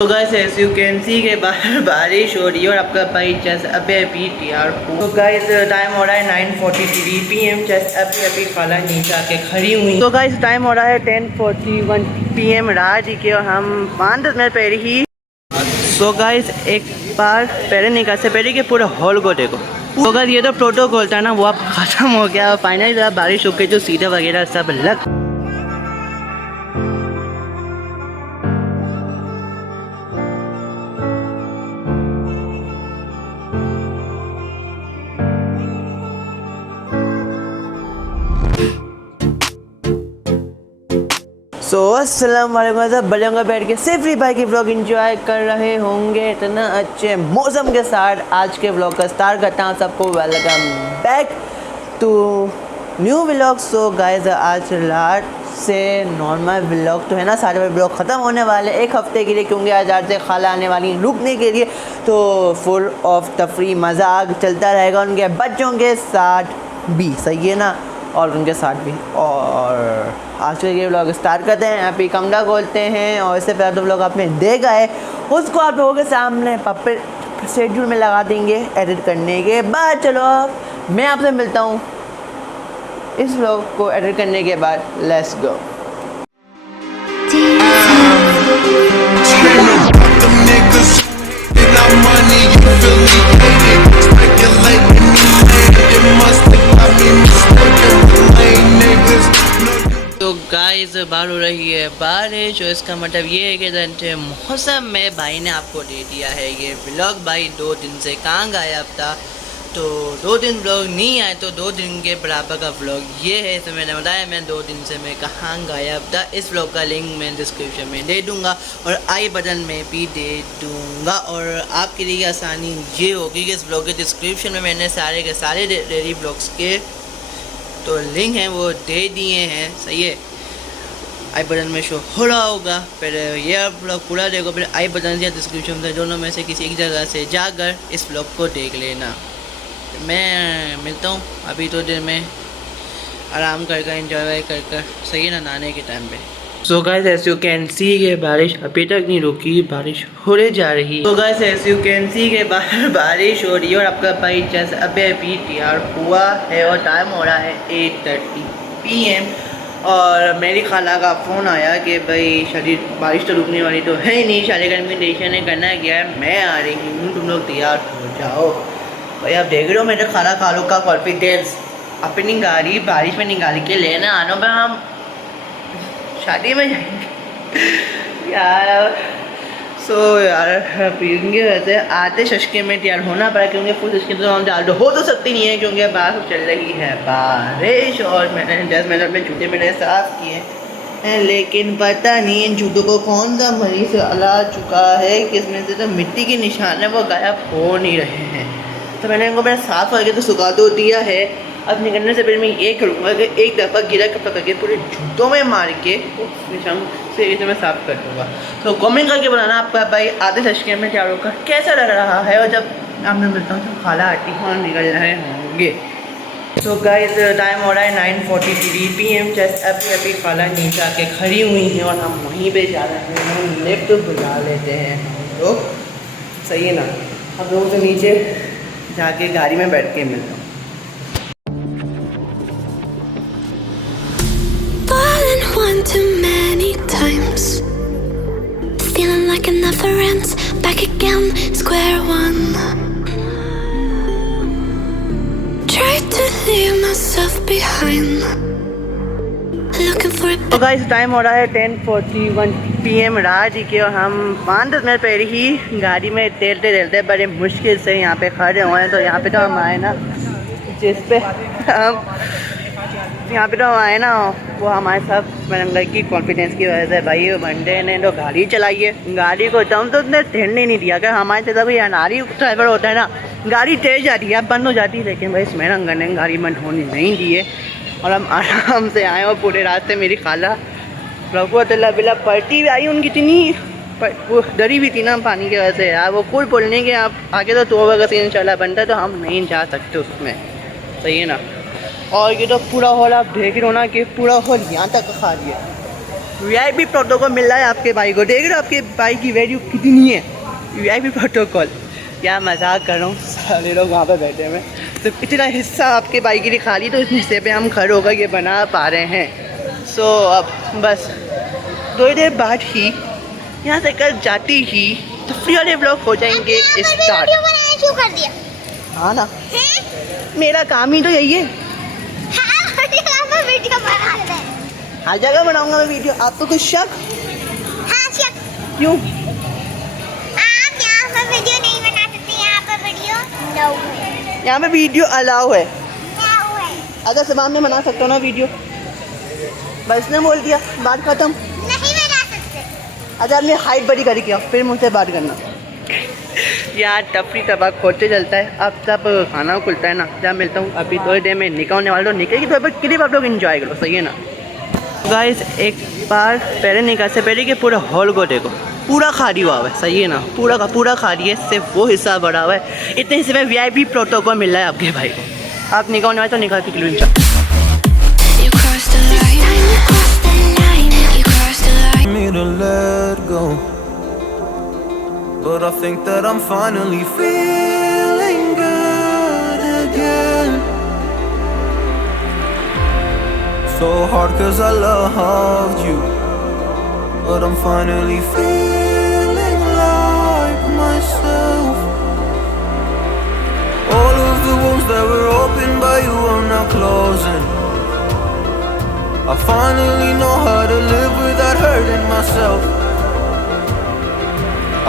तो guys as you can see के बाहर बारिश हो रही है और आपका भाई चेस अभी तैयार हो। तो गाइस टाइम हो रहा है 9:43 PM। चेस अभी खाला नीचे आके खड़ी हुई। तो गाइस टाइम हो रहा है 10:41 PM रात के और हम 5-10 मिनट पहले ही। तो गाइस एक बार पहले निकाल से पहले के पूरे हॉल को देखो। तो गाइस ये तो प्रोटोकॉल था ना, वो अब ख़त्म हो गया। फाइनली बारिश हो गई, जो सीधे वगैरह सब लग। सो अस्सलाम वालेकुम। बड़े होंगे बैठ के सिर्फ फ्री भाई की व्लॉग एंजॉय कर रहे होंगे इतना अच्छे मौसम के साथ। आज के व्लॉग का स्टार्ट करता हूँ। सबको welcome back to new vlog. So guys आज रात से नॉर्मल व्लॉग तो है ना, सारे व्लॉग ख़त्म होने वाले एक हफ़्ते के लिए, क्योंकि आज रात से खाला आने वाली रुकने के लिए। तो फुल ऑफ तफरी मजाक चलता रहेगा उनके बच्चों के साथ भी, सही है ना, और उनके साथ भी। और आज के व्लॉग स्टार्ट करते हैं। यहाँ पे कमरा खोलते हैं और इससे पहले तो व्लॉग आपने देखा है, उसको आप लोगों के सामने पपेट शेड्यूल में लगा देंगे एडिट करने के बाद। चलो मैं आपसे मिलता हूँ इस व्लॉग को एडिट करने के बाद। Let's go. तो गाइस बाहर हो रही है बारिश और इसका मतलब ये है कि ठंडे मौसम में भाई ने आपको दे दिया है ये व्लॉग। भाई 2 दिन से कहाँ गायब था, तो 2 दिन व्लॉग नहीं आए तो 2 दिन के बराबर का व्लॉग ये है। तो मैंने बताया मैं 2 दिन से मैं कहाँ गायब था। इस व्लॉग का लिंक मैं डिस्क्रिप्शन में दे दूँगा और आई बटन में भी दे दूँगा। और आपके लिए आसानी ये होगी कि इस व्लॉग के डिस्क्रिप्शन में मैंने सारे के सारे डेली व्लॉग्स के तो लिंक हैं वो दे दिए हैं, सही है। आई बटन में शो हो रहा होगा, फिर ये आप ब्लॉग पूरा देखो, फिर आई बटन या डिस्क्रिप्शन से दोनों में से किसी एक जगह से जाकर इस ब्लॉग को देख लेना। तो मैं मिलता हूँ अभी तो देर में आराम कर एंजॉय कर, सही है ना, नहाने के टाइम पे। So guys as you can see के बारिश अभी तक नहीं रुकी, बारिश होने जा रही है। तो guys as you can see के बाहर बारिश हो रही है और आपका भाई चेस अभी तैयार हुआ है और टाइम हो रहा है 8:30 PM। और मेरी खाला का फ़ोन आया कि भाई शरीर बारिश तो रुकने वाली तो है ही नहीं, शादी का इन्विटेशन है, करना क्या है, मैं आ रही हूँ, तुम लोग तैयार हो जाओ। भाई आप देख रहे हो मेरे खाला खालू का कॉन्फिडेंस, अपनी गाड़ी बारिश में निकाल के लेना आना पर हम शादी में जाएंगे यार। सो यार पीएंगे वैसे आते शशके में तैयार होना पड़ा, क्योंकि फुल शशके तो हम डाल हो तो सकती नहीं है, क्योंकि बाहर चल रही है बारिश। और मैंने 10 मिनट में जूते मैंने साफ़ किए हैं, लेकिन पता नहीं इन जूतों को कौन सा मरीज अला चुका है कि इसमें से तो मिट्टी के निशान है वो गायब हो नहीं रहे हैं। तो मैंने इनको मैंने साफ़ करके तो सुखा दो दिया है। अब निकलने से पहले मैं ये करूँगा कि एक दफ़ा गिरा के पकड़ के पूरे जूतों में मार के निशान से इसे मैं साफ़ कर दूँगा। तो कमेंट करके बताना आपका भाई आधे शशके में तैयार होकर कैसा लग रहा है, और जब आपने मिलता हूँ तो खाला आटी खान निकल रहे होंगे। तो गाइस टाइम हो रहा है 9:43 PM। चेस अभी खाला नीचे आके खड़ी हुई हैं और हम वहीं पे जा रहे हैं। हम लिफ्ट बुला लेते हैं हम लोग, सही है ना। हम लोगों से नीचे जाके गाड़ी में बैठ के मिलता हूँ। One too many times, feeling like it never ends. Back again, square one. Try to leave myself behind. Looking for a. तो गाइस टाइम हो रहा है 10:41 PM रात के और हम 5-10 मिनट पहले ही गाड़ी में तेलते बड़े मुश्किल से यहाँ पे खड़े हुए हैं। तो यहाँ पे तो हम आए ना, जिस पे हम यहाँ पे तो हम आए ना, वो हमारे साथ मैंने की कॉन्फिडेंस की वजह से। भाई बंदे ने तो गाड़ी चलाई है, गाड़ी को हम तो उसने ठहरने नहीं दिया। अगर हमारे जैसा कोई अनारी ड्राइवर होता है ना, गाड़ी तेज जाती है बंद हो जाती है, लेकिन भाई इसमें रंग ने गाड़ी बंद होने नहीं दी है और हम आराम से आए। और पूरे रास्ते मेरी खाला रघुअतल्ला बिला पलटी भी आई उनकी, इतनी वो डरी भी थी ना पानी की वजह से यार। वो कुल बोलने के आप आगे तो तोबा का सीन इंशाल्लाह बनता है, तो हम नहीं जा सकते उसमें, सही है ना। और ये तो पूरा हॉल आप देख रहे हो ना कि पूरा हॉल यहाँ तक खाली है। VIP प्रोटोकॉल मिल रहा है आपके भाई को। देख रहे हो आपके भाई की वैल्यू कितनी है। VIP प्रोटोकॉल, क्या मजाक कर रहा हूँ, सारे लोग वहाँ पे बैठे हुए हैं। तो इतना हिस्सा आपके भाई के लिए खाली, तो इस हिस्से पे हम खड़े होकर ये बना पा रहे हैं। सो अब बस थोड़ी देर बाद ही यहाँ से कल जाती ही तो फ्री वाले ब्लॉग हो जाएंगे स्टार्ट। क्यों कर दिया? हाँ ना, मेरा काम ही तो यही है। वीडियो बना रहे हैं। हर जगह बनाऊंगा मैं वीडियो। आपको कुछ शक? हाँ शक। क्यों? आप यहाँ पर वीडियो नहीं बना सकते, यहाँ पर वीडियो नो है। यहाँ पे वीडियो अलाउ है। क्या हुआ है? अगर सामान में बना सकता हूँ ना वीडियो। बस ने बोल दिया, बात खत्म। नहीं बना सकते। अच्छा आपने हाइट बड़ी करी किया, फिर मुझसे बात करना। यार तफरी तबाक खोलते चलता है। अब तब खाना खुलता है ना, जब मिलता हूँ अभी थोड़ी देर में निकाह होने वाला, तो निकाह की तो क्लिप आप लोग एंजॉय करो, सही है ना गाइस। एक बार पहले निकाह से पहले कि पूरा हॉल को देखो, पूरा खाली हुआ है, सही है ना, पूरा का पूरा खाली है, सिर्फ वो हिस्सा बड़ा हुआ है। इतने हिस्से में VIP प्रोटोकॉल मिल रहा है आपके भाई को। आप निकाह होने वाले तो निकाह की clip enjoy. You crossed the line, you crossed the line, you crossed the line. Me to let go, but I think that I'm finally feeling good again. So hard 'cause I loved you, but I'm finally feeling like myself. All of the wounds that were opened by you are now closing. I finally know how to live without hurting myself.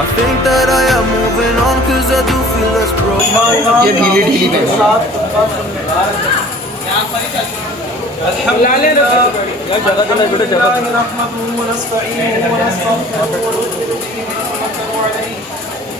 I think that I am moving on 'cause I do feel less broken. ये ढीली ढीली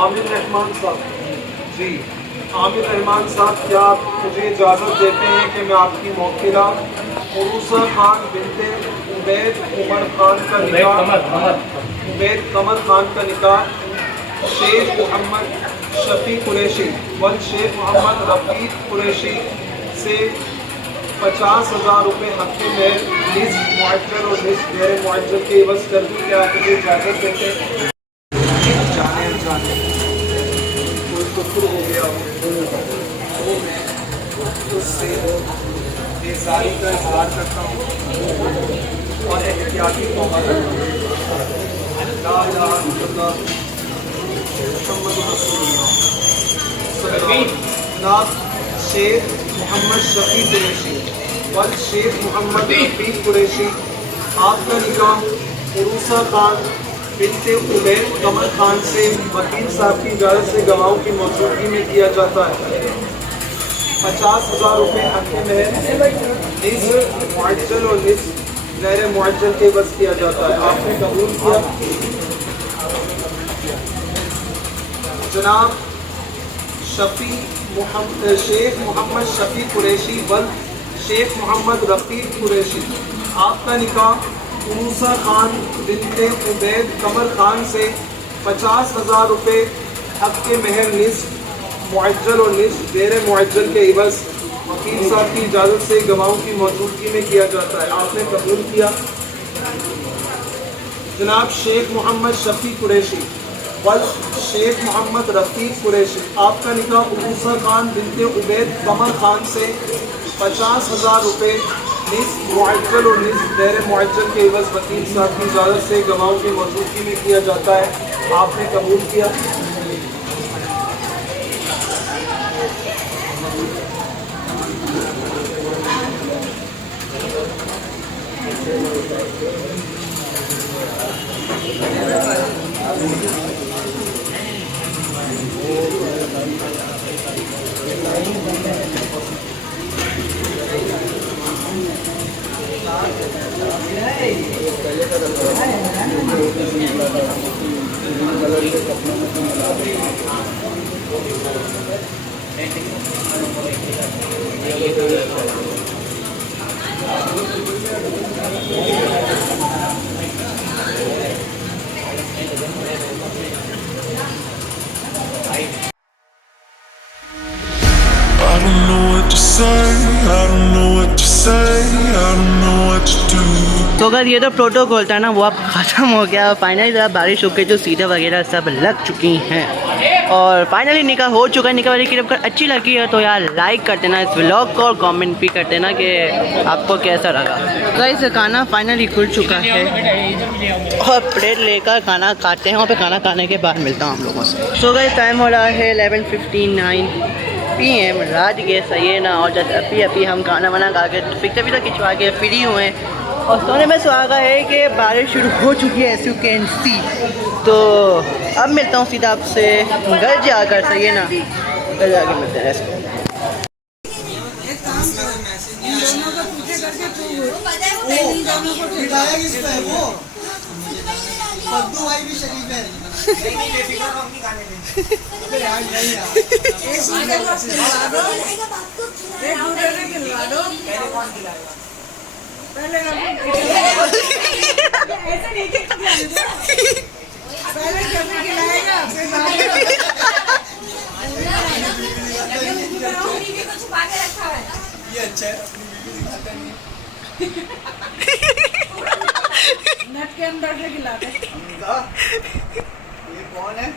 आमिर रहमान साहब जी, आमिर रहमान साहब, क्या आप मुझे इजाज़त देते हैं कि मैं आपकी मौकिला उरूसा खान बिनते उबैद उमर खान का निकाह उबैद कमर खान का निकाह शेख मोहम्मद शफी कुरैशी व शेख मोहम्मद रफ़ीक कुरैशी से 50,000 रुपये हक़ में निस्फ़ मुअज्जल और निस्फ़ गैर मुअज्जल के एवज़ कर दूँ। क्या आप मुझे इजाज़त देते हैं? जाने जाने कोई कुफर हो गया हो उससे बेजारी का इजहार करता हूँ और एहतियाती तौबा करता हूँ। ला इलाहा इल्लल्लाह मुहम्मदुर रसूलुल्लाह। जनाब शेख मोहम्मद शफी कुरैशी वल शेख मोहम्मद रफ़ीक कुरैशी, आपका निकाह उरूसा खान बिनते उबैद कमर खान से वकील साहब की इजाज़त से गवाहों की मौजूदगी में किया जाता है। 50,000 रुपये हक़ में निस्फ़ मुअज्जल और निस्फ़ गैर मुअज्जल के बस किया जाता है। आपने कबूल किया? जनाब शेख मोहम्मद शफी कुरैशी वल शेख मोहम्मद रफ़ीक कुरैशी, आपका निकाह उरूसा खान बिनते उबैद कमर खान से 50,000 रुपये हक़ के महर निस्फ़ मुअज्जल और निस्फ़ गैर मुअज्जल के एवज़ वकील साहब की इजाज़त से गवाहों की मौजूदगी में किया जाता है। आपने कबूल किया? जनाब शेख मोहम्मद शफी कुरैशी वल शेख मोहम्मद रफ़ीक कुरैशी, आपका निकाह उरूसा खान बिनते उबैद कमर खान से 50,000 रुपये निस्फ मुअज्जल और निस्फ गैर मुअज्जल के एवज वकील साहब की इजाज़त से गवाहों की मौजूदगी में किया जाता है। आपने कबूल किया। I don't know what to say, I don't know what to say, I don't know what to do. तो अगर ये तो प्रोटोकॉल था ना वो अब ख़त्म हो गया। फाइनली जब बारिश हो गई जो सीटें वगैरह सब लग चुकी हैं और फाइनली निकाह हो चुका है। निकाह वाली क्लिप अगर अच्छी लगी है तो यार लाइक कर देना इस व्लॉग को और कमेंट भी कर देना कि आपको कैसा लगा। गाइस खाना फाइनली खुल चुका है और प्लेट लेकर खाना खाते हैं। वहाँ पे खाना खाने के बाद मिलता हूँ हम लोगों से। सो गाइस टाइम हो रहा है 11:59 PM रात के सही ना। और जैसे अभी हम खाना वाना खा के पिक्चर भी तो खिंचवा के फ्री हुए और सोने में सुहागा है कि बारिश शुरू हो चुकी है, एस यू कैन सी। तो अब मिलता हूँ सीधा आपसे घर जाकर, सही है ना, घर जाके मिलते हैं इसको। ये अच्छा है। नट के अंदर से खिलाते। ये कौन है?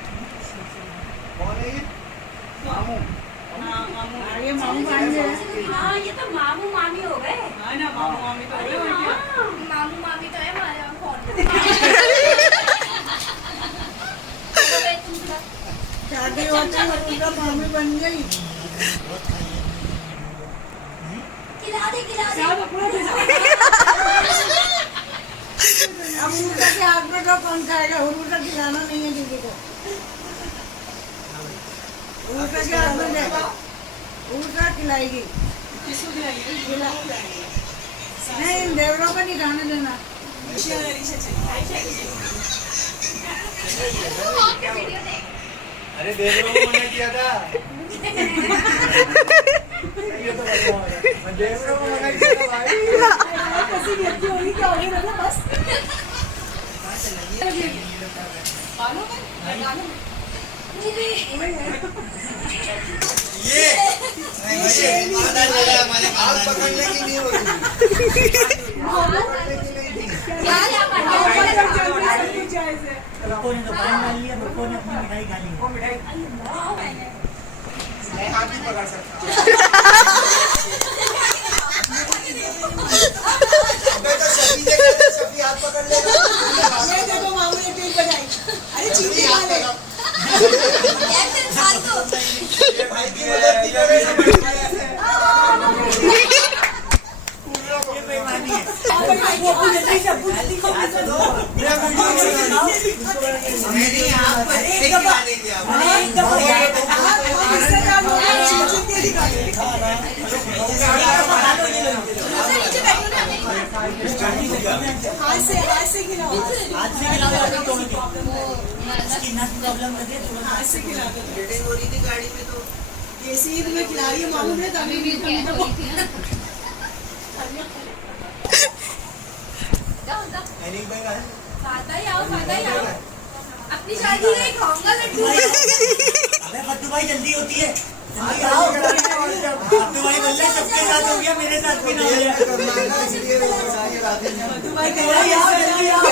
कौन है ये? मामू। ये मामू मामी है। हाँ ये तो मामू मामी हो गए। हाँ ना मामू मामी तो हो गए। मामू मामी तो है हमारे यहाँ फोन। शादी होते ही उनका मामी बन गई। खिला दे अब उनका के हाथ में तो कौन खाएगा? उनका खिलाना नहीं है दीदी को। उनका के हाथ में देगा, उनका खिलाएगी। नहीं देवरों को नहीं खाने देना। अरे देवरों को मना किया था। ये तो मैं देवरों को मना किया था भाई। कैसी व्यक्ति होगी क्या होगी ना बस। ये आप पकड़ने की नहीं होगी। हाथ भी पकड़ सकता। सफी हाथ पकड़ लेगा। ये देखो मामू ने टीम बनाई। अरे चीटी वाले। भाई की मदद की वजह हाथ से खिलाओ। हाथ से खिला दो। हो रही थी गाड़ी में तो ये सीध में खिला रही है मामू ने तभी अपनी शादी में खाऊंगा लड्डू। अबे फट्टू भाई जल्दी होती है, जल्दी आओ। फट्टू भाई बोल रहे सबके साथ हो गया, मेरे साथ भी ना हो जाए। फट्टू भाई आओ जल्दी आओ।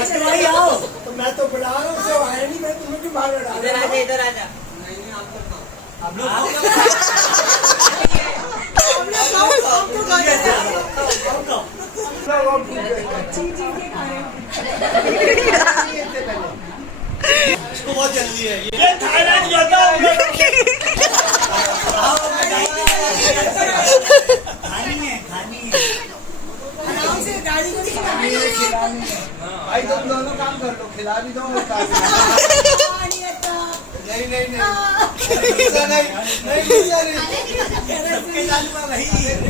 फट्टू भाई आओ। तो मैं तो बुला रहा हूँ, उसे आया नहीं, मैं तुम्हें क्यों बाहर बैठा इधर आजा, इधर आजा। हम लोग बहुत जल्दी है ये थाईलैंड जाता हूँ आराम से गाड़ी को खिलानी है। भाई तुम दोनों काम कर लो, खिला भी दो और खा भी दो। नहीं नहीं नहीं गुस्सा नहीं नहीं गुस्सा नहीं सबके जान में भाई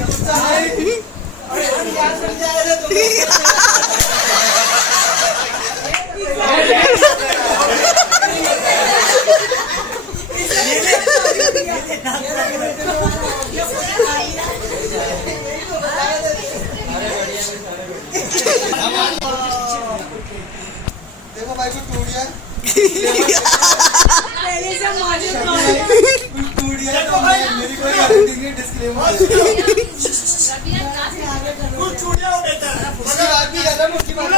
गुस्सा नहीं। अरे क्या चल जाएगा देखो भाई कुछ टूट गया पहले से मौजूद कुछ टूट गया तो मेरी कोई गारंटी नहीं, डिस्क्लेमर कुछ टूट गया बेटा उसकी बात भी ज्यादा मुझकी बात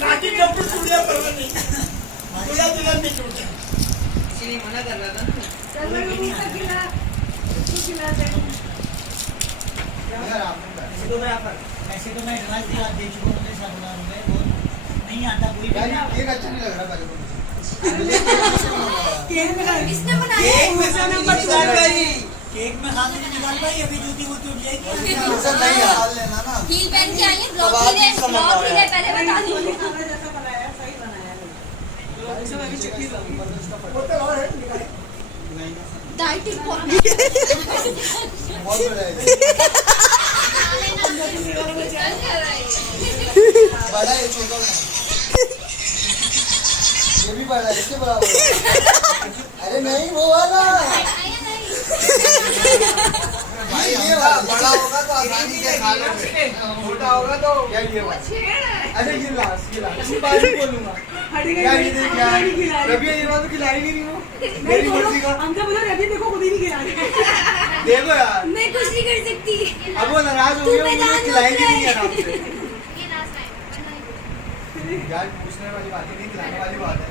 काटी जब टूट गया पर नहीं पूरा दुल्हन नहीं टूटा इसलिए मना कर रहा था ना। चल मैं उसको खिला दे। ऐसे तो मैं ड्राइव दिला दे चुका हूं, मेरे साथ बना रहे बहुत नहीं आता कोई भी। यार ये अच्छा नहीं लग रहा भाई केक में किसने बनाया? केक में से नंबर निकाल भाई केक में हाथ नहीं निकाल पाई, अभी जूती वो टूट जाएगी। उसे नहीं डाल लेना ना। हील पहन के आई है, ब्लॉक हील है, ब्लॉक हील है, पहले बता दो। जैसा बनाया सही बनाया है। चलो अभी चुटकी लो। डाइटिंग बहुत बड़ा है, बड़ा है छोटा ये भी बड़ा है, इसके बराबर है। अरे नहीं वो वाला भाई ये वाला बड़ा होगा तो आसानी से खा लेंगे, छोटा होगा तो क्या ये वाला। अरे ये लास्ट मैं बाद में बोलूंगा यार ये देख यार रवि ये बात तो खिलाई नहीं रही वो मेरी मर्जी का। हमसे बोला रवि देखो खुद ही नहीं खिला रही। देखो यार मैं कुछ नहीं कर सकती। अब वो नाराज हो गया, मुझे खिलाएंगे नहीं आराम से। ये लास्ट टाइम। यार पूछने वाली बात नहीं, खिलाने वाली बात है।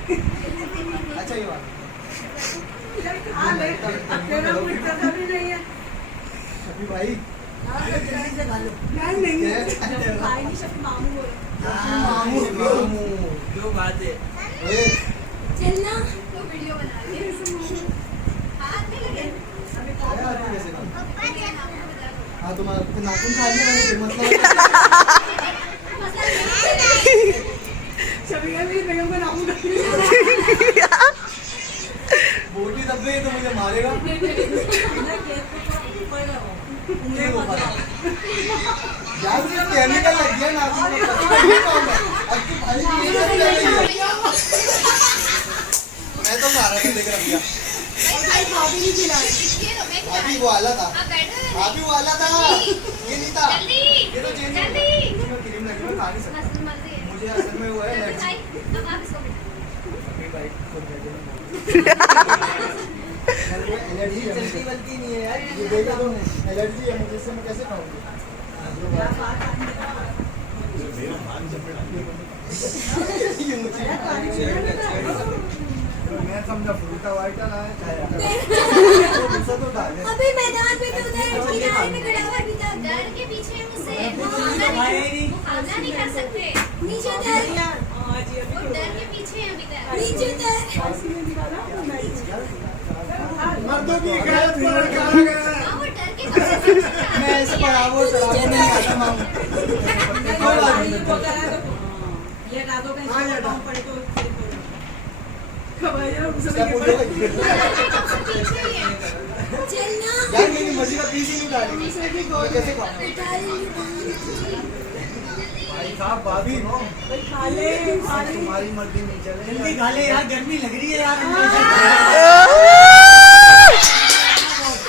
अच्छा ये बात हाँ ले तेरा कोई पता भी नहीं है। शफी भाई जल्दी से खा लो। नहीं भाई नहीं सब मामू बोलो। मामू जो बात है ए चलना तो वीडियो बना रही है। हाथ में लगे। अरे आती कैसे ना हाँ तुम्हारा नाखून खा लिया मैंने, मतलब शबीना मेरी बेगम का नाम कर बोटी दब गई तो मुझे मारेगा। यार मुझे केमिकल लग गया नाखून में, अब तू खाली मैं तो मारा था देख रहा भाभी नहीं खिला अभी वो आला था, अभी वो आला था, ये नहीं था, ये तो चेंज हो गया। इसमें क्रीम लगी मैं खा नहीं सकता, मुझे असल में वो है एलर्जी। एलर्जी जल्दी बनती नहीं है यार, ये देखा तो एलर्जी है मुझे, इससे मैं कैसे खाऊंगी। मैं समझा फ्रूटा वाइटा ना खाया तो डाल दे। अभी मैदान में तो उधर किनारे में खड़ा हुआ भी था। डर के पीछे मुझसे मुकाबला नहीं कर सकते। नीचे डर, वो डर के पीछे है अभी तक। नीचे मर्दों की गलत पर कहा गया है। हाँ, वो डर के सबसे पीछे मैं इस पर आवो चलावो नहीं आता मामू। ये दादो का काम पड़े तो खबर है उसे क्या बोल रहे चलना। यार मेरी मर्जी का पीस ही नहीं डाली, मैं कैसे खाऊं? भाई साहब भाभी खा ले तुम्हारी मर्जी नहीं चले। जल्दी खा ले यार, गर्मी लग रही है यार।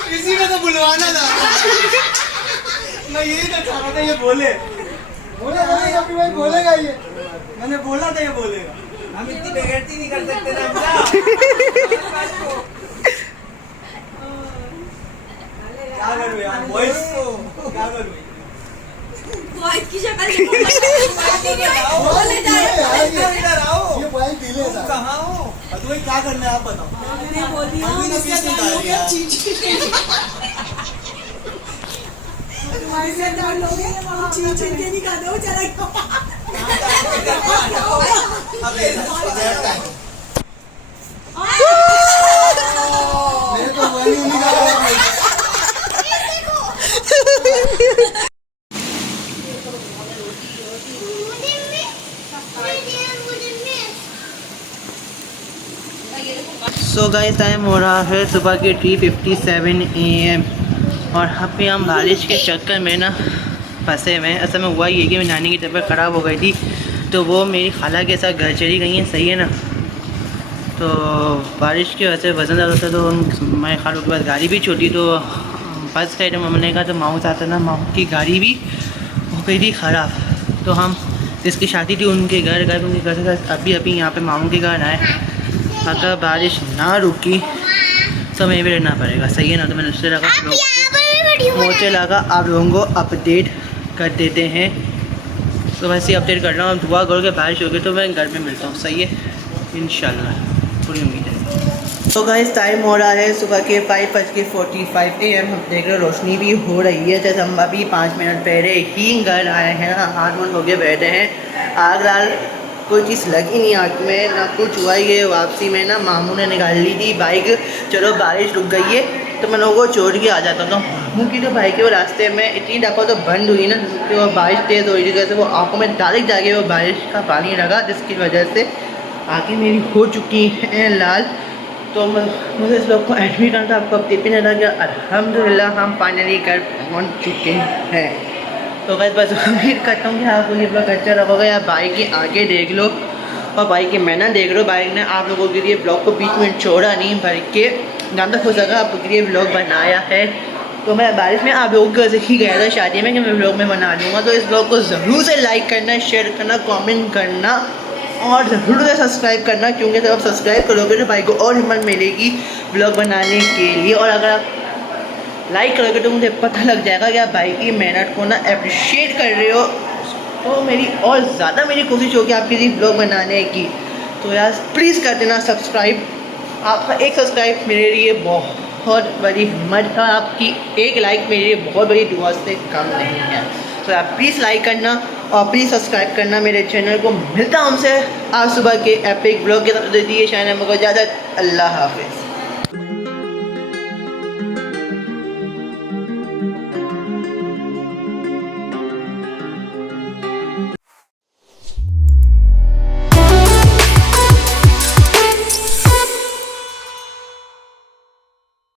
किसी को तो बुलवाना था, मैं यही तो चाह रहा था ये बोले कभी भाई बोलेगा ये, मैंने बोला था ये बोलेगा। हम इतनी बेगैरती नहीं कर सकते ना। क्या करूँ यार बॉयज, क्या करूँ वाइफ की शक्ल देखो। बोले जाए इधर आओ। ये भाई पीले तुम कहाँ हो? तुम्हें क्या करना है आप बताओ। ने बोल दिया अभी तो पीस निकाल रही तुम्हारे से डाल लोगे चीज के नहीं खा दो चला मेरे को वही निकाल सो गाइस टाइम हो रहा है सुबह के 3:57 AM और यहाँ पे हम बारिश के चक्कर में ना फंसे हुए हैं। असल में हुआ ये कि मेरी नानी की तबीयत ख़राब हो गई थी तो वो मेरी खाला के साथ घर चली गई हैं, सही है ना। तो बारिश की वजह से वज़न ज़्यादा था तो मैं खालों के पास गाड़ी भी छोटी तो फंस गए थे। मम्मी का तो माऊ साथ था ना, माऊ की गाड़ी भी हो गई थी ख़राब। तो हम जिसकी शादी थी उनके घर गए, उनके घर से अभी यहाँ पे मामू के घर आए। अगर बारिश ना रुकी तो हमें भी रहना पड़ेगा, सही है ना। तो मैंने उससे लगा मुझे लगा आप लोगों को अपडेट कर देते हैं। तो वैसे ही अपडेट कर रहा हूँ। दुआ करो कि बारिश होगी तो मैं घर में मिलता हूँ, सही है इंशाल्लाह, पूरी उम्मीद है। तो गाइस टाइम हो रहा है सुबह के 5:45 AM। हम देख रहे हो रोशनी भी हो रही है। जैसे हम अभी 5 मिनट पहले ही घर आए हैं ना, 8 मिनट हो गए बैठे हैं। आग लाल कोई चीज़ लगी नहीं आँख में, ना कुछ हुआ। ये वापसी में ना मामू ने निकाल ली थी बाइक। चलो बारिश रुक गई है तो मैं लोगों को छोड़ के आ जाता था। मामू की जो बाइक है वो रास्ते में इतनी दफ़ा तो बंद हुई ना, जिसकी वो बारिश तेज़ हो रही थी, वो आँखों में डायरेक्ट जाके वो बारिश का पानी लगा, जिसकी वजह से आँखें मेरी हो चुकी हैं लाल। तो मुझे इस लोग को एडमिट करना था। आपको अब टिफिन लगा गया। अल्हम्दुलिल्लाह हम फाइनली घर पहुँच चुके हैं। तो बस उम्मीद करता हूँ कि आपको ये ब्लॉग अच्छा लगा होगा। या बाइक की आगे देख लो और बाइक की मैंने देख लो। बाइक ने आप लोगों के लिए ब्लॉग को बीच में छोड़ा नहीं, बल्कि जहाँ तक हो सका आप लोगों के लिए ब्लॉग बनाया है। तो मैं बारिश में आप लोगों के ही गया था शादी में कि मैं ब्लॉग में बना दूँगा। तो इस ब्लॉग को ज़रूर से लाइक करना, शेयर करना, कॉमेंट करना और ज़रूर से सब्सक्राइब करना, क्योंकि जब आप सब्सक्राइब करोगे तो भाई को और हिम्मत मिलेगी ब्लॉग बनाने के लिए। और अगर आप लाइक करोगे तो मुझे पता लग जाएगा कि आप भाई की मेहनत को ना अप्रिशिएट कर रहे हो। तो मेरी और ज़्यादा मेरी कोशिश होगी आपके लिए ब्लॉग बनाने की। तो यार प्लीज़ कर देना सब्सक्राइब। आपका एक सब्सक्राइब मेरे लिए बहुत बड़ी हिम्मत है, आपकी एक लाइक मेरे लिए बहुत बड़ी दुआ से कम नहीं है। तो आप प्लीज़ लाइक करना और प्लीज़ सब्सक्राइब करना मेरे चैनल को। मिलता हूँ हमसे आज सुबह के एपिक ब्लॉग के साथ। दीजिए शायद हमको इजाज़त। अल्लाह हाफिज़।